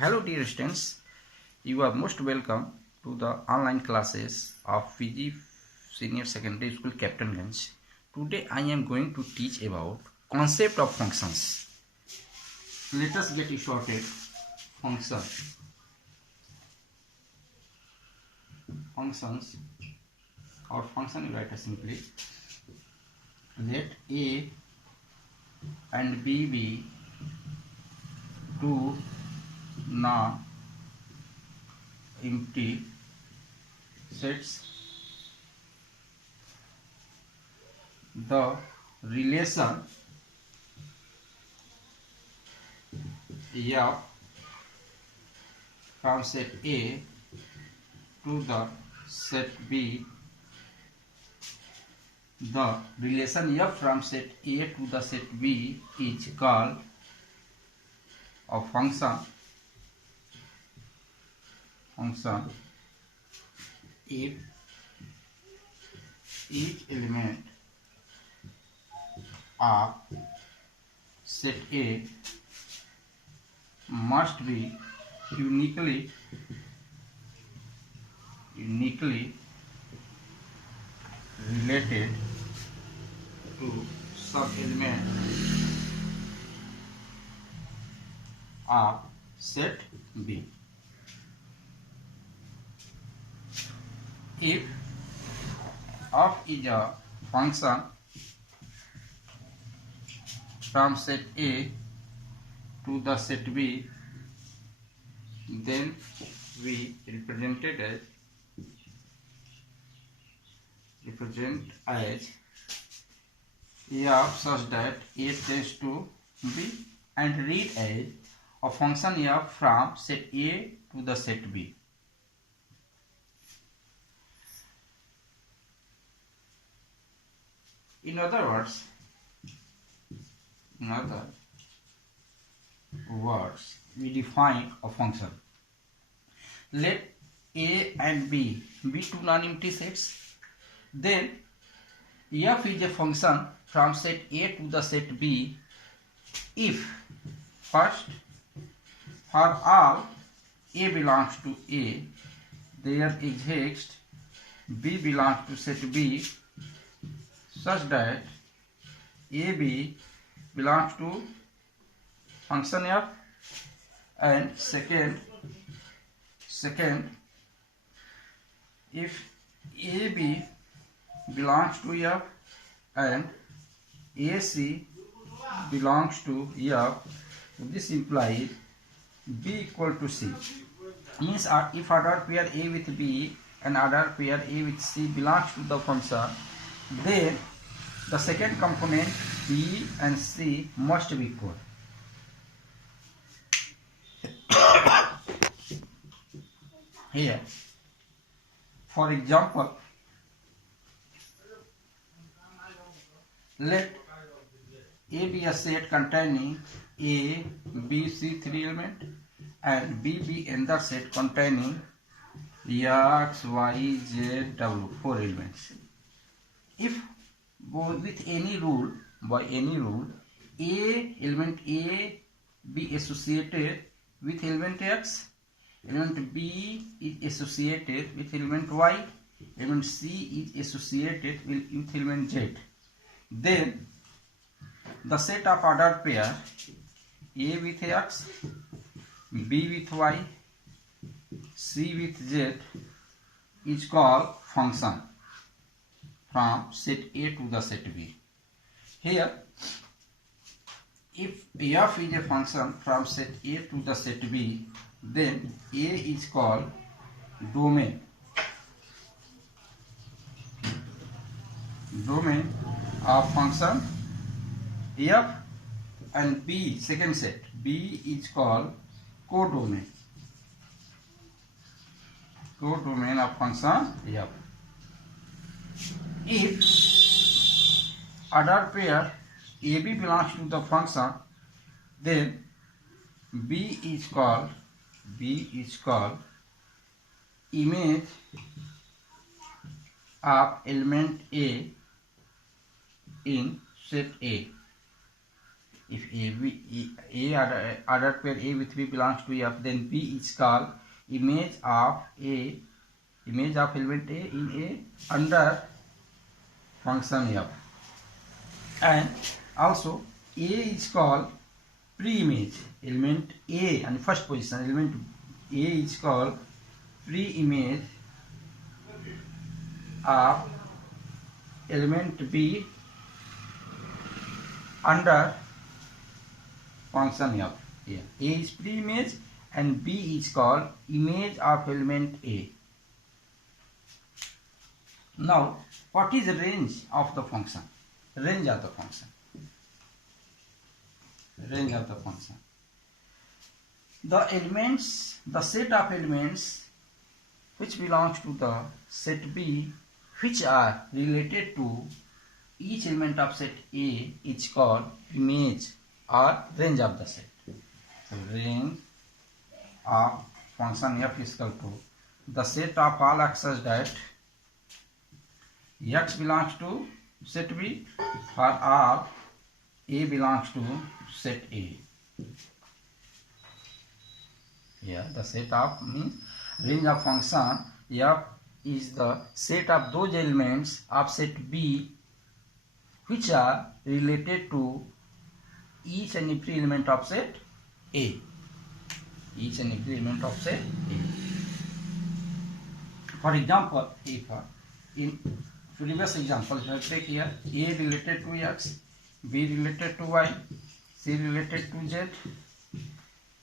Hello dear students, you are most welcome to the online classes of PG Senior Secondary School Captainganj. Today I am going to teach about concept of functions. Let us get started. Functions or function you write simply. Let A and B be two non-empty sets. The relation F from set A to the set B. The relation F from set A to the set B is called a function if each element of set A must be uniquely related to sub-element of set B. If f is a function from set A to the set B, then we represent as f such that A tends to B, and read as a function f from set A to the set B. In other words, we define a function. Let A and B be two non-empty sets. Then f is a function from set A to the set B if first, for all A belongs to A, there exists B belongs to set B such that AB belongs to function f, and second, if AB belongs to f and AC belongs to f, this implies B equal to C. Means if ordered pair A with B and ordered pair A with C belongs to the function, then the second component B and C must be equal. Here, for example, let A be a set containing A, B, C three elements, and B be another set containing X, Y, Z, W four elements. If with any rule, element A be associated with element X, element B is associated with element Y, element C is associated with element Z, then the set of ordered pair A with X, B with Y, C with Z is called function from set A to the set B. Here, if f is a function from set A to the set B, then A is called domain of function f, and B, second set, B is called codomain of function f. If ordered pair AB belongs to the function, then B is called image of element A in set A. if ordered pair A with B belongs to F, then B is called image of element A in A under function F, and also A is called pre-image element A, and first position element A is called pre-image of element B under function F. Here A is pre-image and B is called image of element A. Now, what is the range of the function? Range of the function. Range of the function. The set of elements which belongs to the set B, which are related to each element of set A, is called image or range of the set. So, range of function F is equal to the set of all x such that x belongs to set B for all A belongs to set A. Here the set of means range of function F is the set of those elements of set B which are related to each and every element of set A. Each and every element of set A. For example, if in previous example, let's take here A related to x, B related to y, C related to z.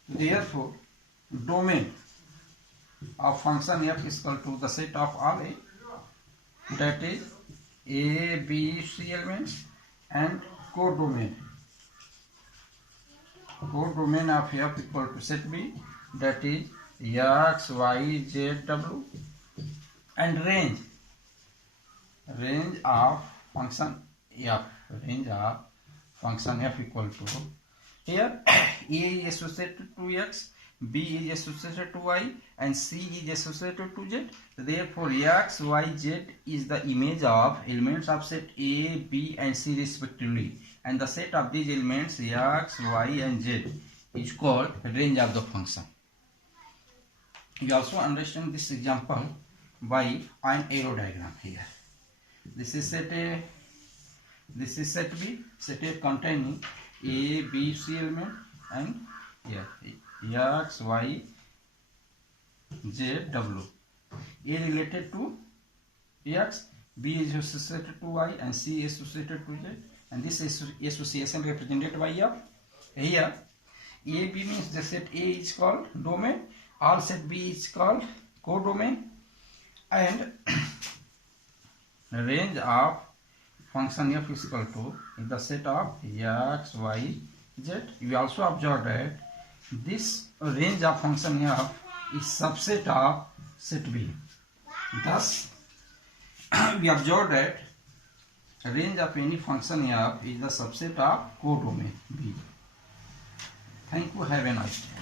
Therefore, domain of function F is equal to the set of all A, that is A, B, C elements, and codomain. Codomain of F equal to set B, that is x, y, z, w, and range of function F. Range of function F equal to here A is associated to x, B is associated to y, and C is associated to z. Therefore, x, y, z is the image of elements of set A, B, and C respectively, and the set of these elements x, y, and z is called range of the function. You also understand this example by an arrow diagram here. This is set A, this is set B, set A containing A, B, C element, and here x, y, z, w. A related to x, B is associated to y, and C is associated to z, and this is association represented by F. Here A, B means the set A is called domain, all set B is called codomain, and range of function F is equal to the set of x, y, z. We also observe that this range of function F is subset of set B. Thus, we observe that range of any function F is the subset of codomain B. Thank you. Have a nice day.